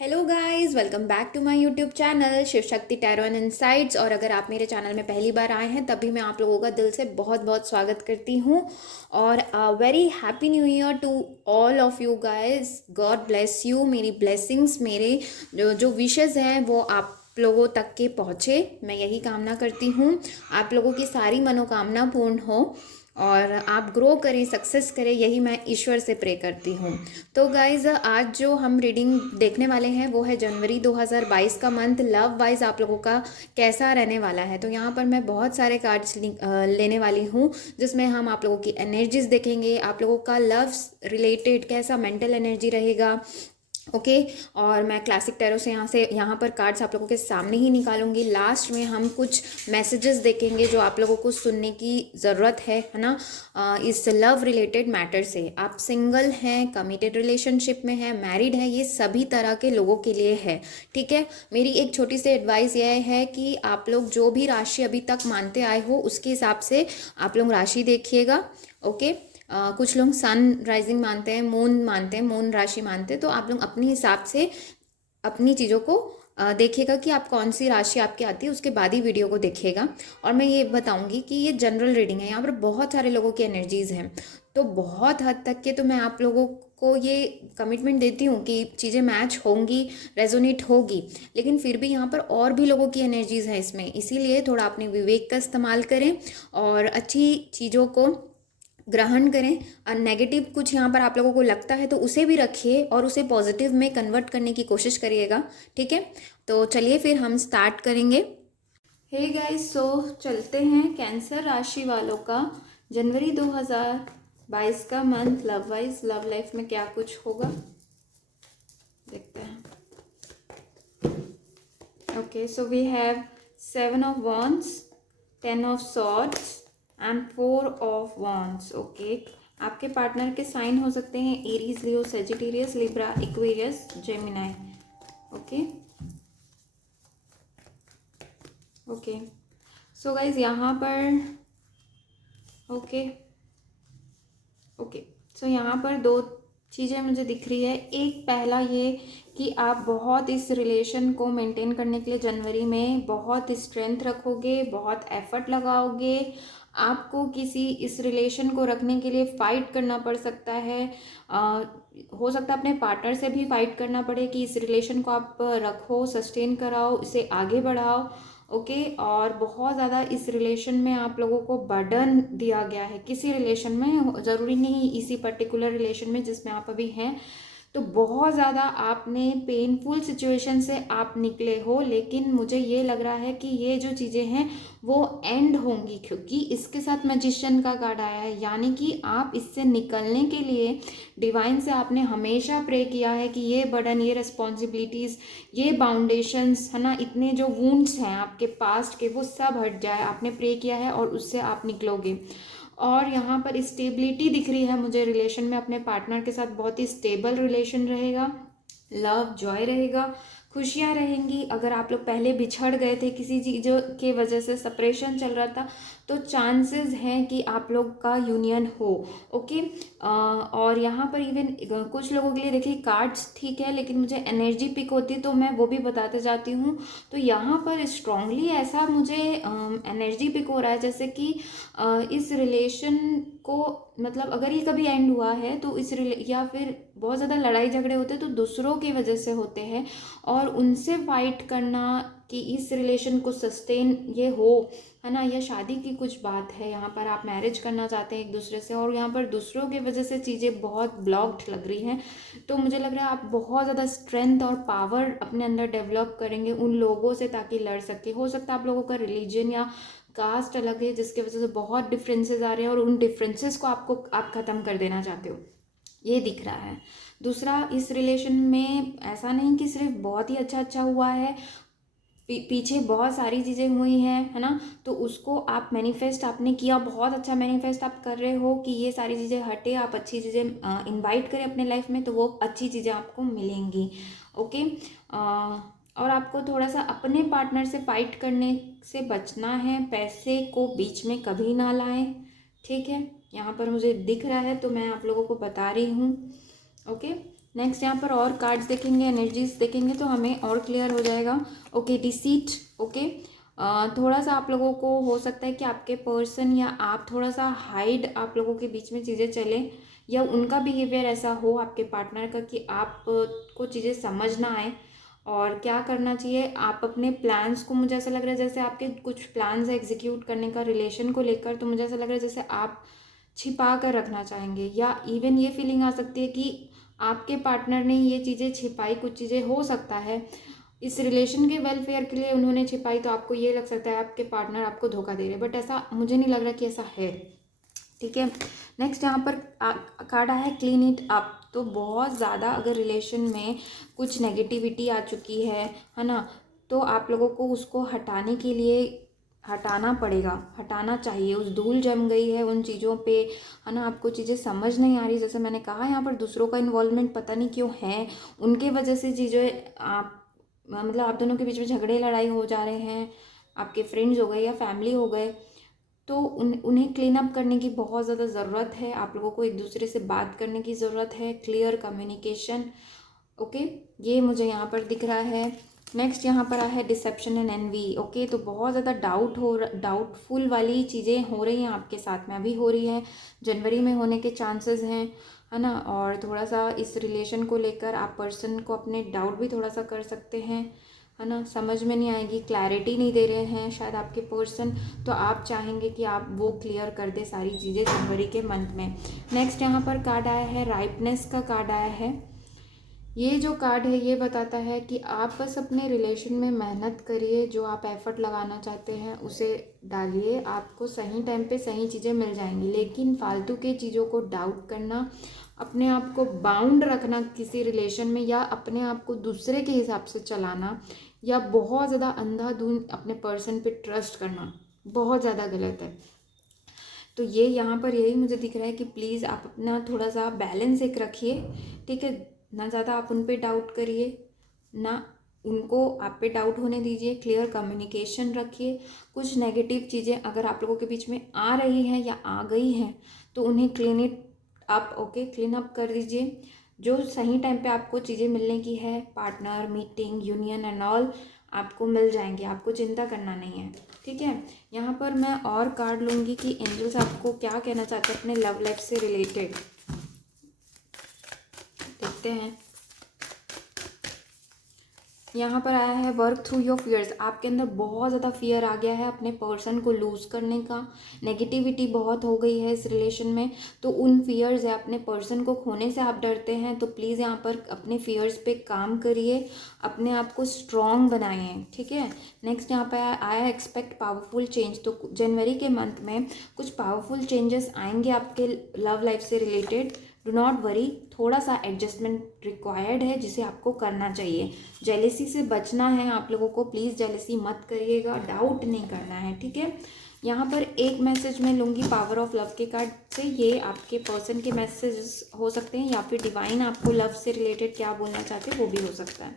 Hello guys, welcome back to my YouTube channel Shiv Shakti tarot and insights. और अगर आप मेरे चैनल में पहली बार आए हैं तभी मैं आप लोगों का दिल से बहुत बहुत स्वागत करती हूँ। और very happy new year to all of you guys. God bless you. मेरी ब्लेसिंग्स, मेरे जो जो विशेज़ हैं वो आप लोगों तक के पहुँचे, मैं यही कामना करती हूँ। आप लोगों की सारी मनोकामना पूर्ण हो और आप ग्रो करें, सक्सेस करें, यही मैं ईश्वर से प्रे करती हूँ। तो गाइज़, आज जो हम रीडिंग देखने वाले हैं वो है जनवरी 2022 का मंथ लव वाइज आप लोगों का कैसा रहने वाला है। तो यहाँ पर मैं बहुत सारे कार्ड्स लेने वाली हूँ जिसमें हम आप लोगों की एनर्जीज देखेंगे, आप लोगों का लव रिलेटेड कैसा मेंटल एनर्जी रहेगा। ओके। और मैं क्लासिक टैरो से यहाँ पर कार्ड्स आप लोगों के सामने ही निकालूंगी। लास्ट में हम कुछ मैसेजेस देखेंगे जो आप लोगों को सुनने की ज़रूरत है ना। इस लव रिलेटेड मैटर से आप सिंगल हैं, कमिटेड रिलेशनशिप में हैं, मैरिड है, ये सभी तरह के लोगों के लिए है। ठीक है। मेरी एक छोटी सी एडवाइस यह है कि आप लोग जो भी राशि अभी तक मानते आए हो उसके हिसाब से आप लोग राशि देखिएगा। ओके। कुछ लोग सन राइजिंग मानते हैं, मून मानते हैं, मून राशि मानते हैं। तो आप लोग अपने हिसाब से अपनी चीज़ों को देखिएगा कि आप कौन सी राशि आपकी आती है, उसके बाद ही वीडियो को देखिएगा। और मैं ये बताऊंगी कि ये जनरल रीडिंग है, यहाँ पर बहुत सारे लोगों की एनर्जीज हैं। तो बहुत हद तक के तो मैं आप लोगों को ये कमिटमेंट देती हूँ कि चीज़ें मैच होंगी, रेजोनेट होगी। लेकिन फिर भी यहाँ पर और भी लोगों की एनर्जीज हैं इसमें, इसीलिए थोड़ा अपने विवेक का इस्तेमाल करें और अच्छी चीज़ों को ग्रहण करें। और नेगेटिव कुछ यहाँ पर आप लोगों को लगता है तो उसे भी रखिए और उसे पॉजिटिव में कन्वर्ट करने की कोशिश करिएगा। ठीक है। तो चलिए फिर हम स्टार्ट करेंगे। हे गाइस, सो चलते हैं कैंसर राशि वालों का जनवरी 2022 का month love wise, love life में क्या कुछ होगा देखते हैं। Okay, so we have 7 of Wands, 10 of Swords and 4 of Wands। Okay. आपके पार्टनर के साइन हो सकते हैं Aries, Leo, Sagittarius, Libra, Aquarius, Gemini. Okay. Okay. So guys यहाँ पर ओके ओके सो यहाँ पर दो चीज़ें मुझे दिख रही है। एक, पहला ये कि आप बहुत इस रिलेशन को मेंटेन करने के लिए जनवरी में बहुत स्ट्रेंथ रखोगे, बहुत एफर्ट लगाओगे। आपको किसी इस रिलेशन को रखने के लिए फ़ाइट करना पड़ सकता है। हो सकता है अपने पार्टनर से भी फाइट करना पड़े कि इस रिलेशन को आप रखो, सस्टेन कराओ, इसे आगे बढ़ाओ। ओके। और बहुत ज़्यादा इस रिलेशन में आप लोगों को बर्डन दिया गया है, किसी रिलेशन में, ज़रूरी नहीं इसी पर्टिकुलर रिलेशन में जिसमें आप अभी हैं। तो बहुत ज़्यादा आपने पेनफुल सिचुएशन से आप निकले हो, लेकिन मुझे ये लग रहा है कि ये जो चीज़ें हैं वो एंड होंगी, क्योंकि इसके साथ मैजिशियन का कार्ड आया है। यानी कि आप इससे निकलने के लिए डिवाइन से आपने हमेशा प्रे किया है कि ये बर्डन, ये रिस्पॉन्सिबिलिटीज़, ये बाउंडेशंस है ना, इतने जो वुंड्स हैं आपके पास्ट के, वो सब हट जाए, आपने प्रे किया है और उससे आप निकलोगे। और यहाँ पर स्टेबिलिटी दिख रही है मुझे रिलेशन में, अपने पार्टनर के साथ बहुत ही स्टेबल रिलेशन रहेगा, लव जॉय रहेगा, खुशियाँ रहेंगी। अगर आप लोग पहले बिछड़ गए थे, किसी चीज़ों के वजह से सेपरेशन चल रहा था, तो चांसेस हैं कि आप लोग का यूनियन हो। ओके। और यहाँ पर इवन कुछ लोगों के लिए देखिए कार्ड्स ठीक है, लेकिन मुझे एनर्जी पिक होती तो मैं वो भी बताते जाती हूँ। तो यहाँ पर स्ट्रांगली ऐसा मुझे एनर्जी पिक हो रहा है जैसे कि इस रिलेशन को, मतलब अगर ये कभी एंड हुआ है तो या फिर बहुत ज़्यादा लड़ाई झगड़े होते हैं तो दूसरों की वजह से होते हैं, और उनसे फाइट करना कि इस रिलेशन को सस्टेन ये हो, है ना। यह शादी की कुछ बात है, यहाँ पर आप मैरिज करना चाहते हैं एक दूसरे से, और यहाँ पर दूसरों की वजह से चीज़ें बहुत ब्लॉक्ड लग रही हैं। तो मुझे लग रहा है आप बहुत ज़्यादा स्ट्रेंथ और पावर अपने अंदर डेवलप करेंगे उन लोगों से ताकि लड़ सके। हो सकता है आप लोगों का रिलीजन या कास्ट अलग है जिसकी वजह से बहुत डिफरेंसेस आ रहे हैं, और उन डिफरेंसेस को आप ख़त्म कर देना चाहते हो, ये दिख रहा है। दूसरा, इस रिलेशन में ऐसा नहीं कि सिर्फ बहुत ही अच्छा अच्छा हुआ है, पीछे बहुत सारी चीज़ें हुई हैं, है ना। तो उसको आप मैनिफेस्ट आपने किया, बहुत अच्छा मैनिफेस्ट आप कर रहे हो कि ये सारी चीज़ें हटे, आप अच्छी चीज़ें इनवाइट करें अपने लाइफ में, तो वो अच्छी चीज़ें आपको मिलेंगी। ओके। और आपको थोड़ा सा अपने पार्टनर से फाइट करने से बचना है, पैसे को बीच में कभी ना लाएं। ठीक है। यहाँ पर मुझे दिख रहा है तो मैं आप लोगों को बता रही हूँ। ओके। नेक्स्ट यहाँ पर और कार्ड्स देखेंगे, एनर्जीज देखेंगे तो हमें और क्लियर हो जाएगा। Okay, deceit. ओके, थोड़ा सा आप लोगों को हो सकता है कि आपके पर्सन या आप थोड़ा सा हाइड आप लोगों के बीच में चीज़ें चले, या उनका बिहेवियर ऐसा हो आपके पार्टनर का कि आप को चीज़ें समझ ना आए और क्या करना चाहिए। आप अपने प्लान्स को, मुझे ऐसा लग रहा है जैसे आपके कुछ प्लान्स है एग्जीक्यूट करने का रिलेशन को लेकर, तो मुझे ऐसा लग रहा है जैसे आप छिपा कर रखना चाहेंगे, या इवन ये फीलिंग आ सकती है कि आपके पार्टनर ने ये चीज़ें छिपाई। कुछ चीज़ें हो सकता है इस रिलेशन के वेलफेयर के लिए उन्होंने छिपाई, तो आपको ये लग सकता है आपके पार्टनर आपको धोखा दे रहे हैं, बट ऐसा मुझे नहीं लग रहा कि ऐसा है। ठीक है, नेक्स्ट यहाँ पर कार्ड आया है क्लीन इट अप। तो बहुत ज़्यादा अगर रिलेशन में कुछ नेगेटिविटी आ चुकी है ना, तो आप लोगों को उसको हटाने के लिए हटाना पड़ेगा, हटाना चाहिए। उस धूल जम गई है उन चीज़ों पे, है ना, आपको चीज़ें समझ नहीं आ रही। जैसे मैंने कहा यहाँ पर दूसरों का इन्वॉल्वमेंट पता नहीं क्यों है, उनके वजह से चीज़ें आप मतलब आप दोनों के बीच में झगड़े लड़ाई हो जा रहे हैं, आपके फ्रेंड्स हो गए या फैमिली हो गए, तो उन्हें क्लीन अप करने की बहुत ज़्यादा ज़रूरत है। आप लोगों को एक दूसरे से बात करने की ज़रूरत है, क्लियर कम्युनिकेशन। ओके, ये मुझे यहाँ पर दिख रहा है। नेक्स्ट यहाँ पर आया है डिसेप्शन एंड एनवी। ओके, तो बहुत ज़्यादा डाउटफुल वाली चीज़ें हो रही हैं आपके साथ में, अभी हो रही है, जनवरी में होने के चांसेस हैं, है ना। और थोड़ा सा इस रिलेशन को लेकर आप पर्सन को अपने डाउट भी थोड़ा सा कर सकते हैं, है ना। समझ में नहीं आएगी, क्लैरिटी नहीं दे रहे हैं शायद आपके पर्सन, तो आप चाहेंगे कि आप वो क्लियर कर दे सारी चीज़ें जनवरी के मंथ में। नेक्स्ट यहाँ पर कार्ड आया है राइपनेस का कार्ड आया है। ये जो कार्ड है ये बताता है कि आप बस अपने रिलेशन में मेहनत करिए, जो आप एफर्ट लगाना चाहते हैं उसे डालिए, आपको सही टाइम पे सही चीज़ें मिल जाएंगी। लेकिन फालतू के चीज़ों को डाउट करना, अपने आप को बाउंड रखना किसी रिलेशन में, या अपने आप को दूसरे के हिसाब से चलाना, या बहुत ज़्यादा अंधाधुंध अपने पर्सन पे ट्रस्ट करना बहुत ज़्यादा गलत है। तो ये यहाँ पर यही मुझे दिख रहा है कि प्लीज़ आप अपना थोड़ा सा बैलेंस एक रखिए, ठीक है। ना ज़्यादा आप उन पे डाउट करिए, ना उनको आप पे डाउट होने दीजिए, क्लियर कम्युनिकेशन रखिए। कुछ नेगेटिव चीज़ें अगर आप लोगों के बीच में आ रही हैं या आ गई हैं तो उन्हें clean it up, okay, clean up कर दीजिए। जो सही टाइम पे आपको चीज़ें मिलने की है, partner, meeting, union and all, आपको मिल जाएंगे, आपको चिंता करना नहीं है, ठीक है। यहाँ पर मैं और कार्ड लूँगी कि एंजल्स आपको क्या कहना चाहते हैं अपने लव लाइफ से रिलेटेड, देखते हैं। यहाँ पर आया है वर्क थ्रू योर फियर्स। आपके अंदर बहुत ज़्यादा फियर आ गया है अपने पर्सन को लूज़ करने का, नेगेटिविटी बहुत हो गई है इस रिलेशन में, तो उन फियर्स है, अपने पर्सन को खोने से आप डरते हैं, तो प्लीज़ यहाँ पर अपने फियर्स पे काम करिए, अपने आप को स्ट्रॉन्ग बनाइए, ठीक है। नेक्स्ट यहाँ पर आया एक्सपेक्ट पावरफुल चेंज। तो जनवरी के मंथ में कुछ पावरफुल चेंजेस आएंगे आपके लव लाइफ से रिलेटेड। डू नॉट वरी, थोड़ा सा एडजस्टमेंट रिक्वायर्ड है जिसे आपको करना चाहिए। जेलेसी से बचना है आप लोगों को, प्लीज़ जेलेसी मत करिएगा, डाउट नहीं करना है, ठीक है। यहाँ पर एक मैसेज मैं लूँगी पावर ऑफ लव के कार्ड से, ये आपके पर्सन के मैसेजेस हो सकते हैं या फिर डिवाइन आपको लव से रिलेटेड क्या बोलना चाहते हैं वो भी हो सकता है।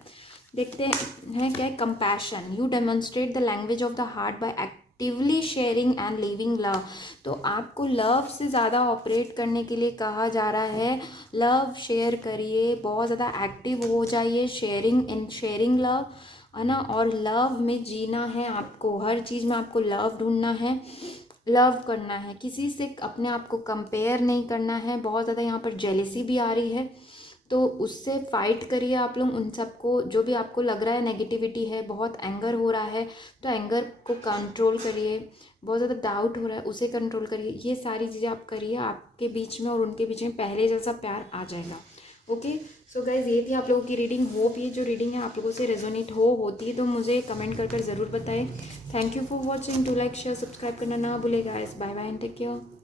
देखते हैं क्या है। Compassion, you demonstrate the language of the heart by actively sharing and living love. तो आपको लव से ज़्यादा ऑपरेट करने के लिए कहा जा रहा है, लव शेयर करिए, बहुत ज़्यादा एक्टिव हो जाइए, शेयरिंग लव, है ना। और लव में जीना है आपको, हर चीज़ में आपको लव ढूंढना है, लव करना है, किसी से अपने आप को कंपेयर नहीं करना है। बहुत ज़्यादा यहाँ पर जेलेसी भी आ रही है, तो उससे फाइट करिए आप लोग। उन सबको, जो भी आपको लग रहा है नेगेटिविटी है, बहुत एंगर हो रहा है, तो एंगर को कंट्रोल करिए, बहुत ज़्यादा डाउट हो रहा है उसे कंट्रोल करिए। ये सारी चीज़ें आप करिए, आपके बीच में और उनके बीच में पहले जैसा प्यार आ जाएगा। ओके, सो गाइज ये थी आप लोगों की रीडिंग। होप ये जो रीडिंग है आप लोगों से रेजोनेट होती है तो मुझे कमेंट कर ज़रूर बताएं। Thank you for watching. To like share subscribe करना ना भूलेगा। Bye bye and take care.